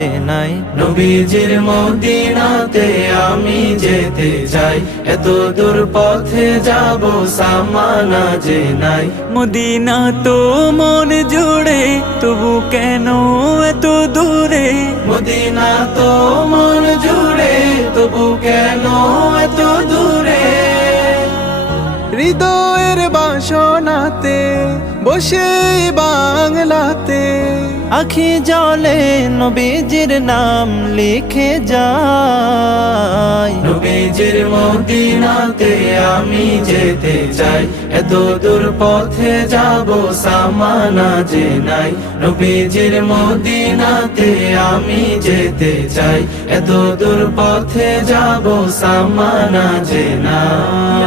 নাই। নবীজির মদিনাতে আমি যেতে চাই। এত দূর পথে যাব সামানা যে নাই। মদিনা তো মন জুড়ে তবু কেন এত দূরে? মদিনা তো মন জুড়ে তবু কেন এত দূরে? হৃদয়ের বাসনাতে বসে বাংলাতে আখি জলে নবীজির নাম লিখে যায়। নবীজির মদিনাতে আমি যেতে চাই। এত দূর পথে যাব সামানা যে নাই। নবীজির মদিনাতে আমি যেতে চাই। এত দূর পথে যাব সামানা যে নাই।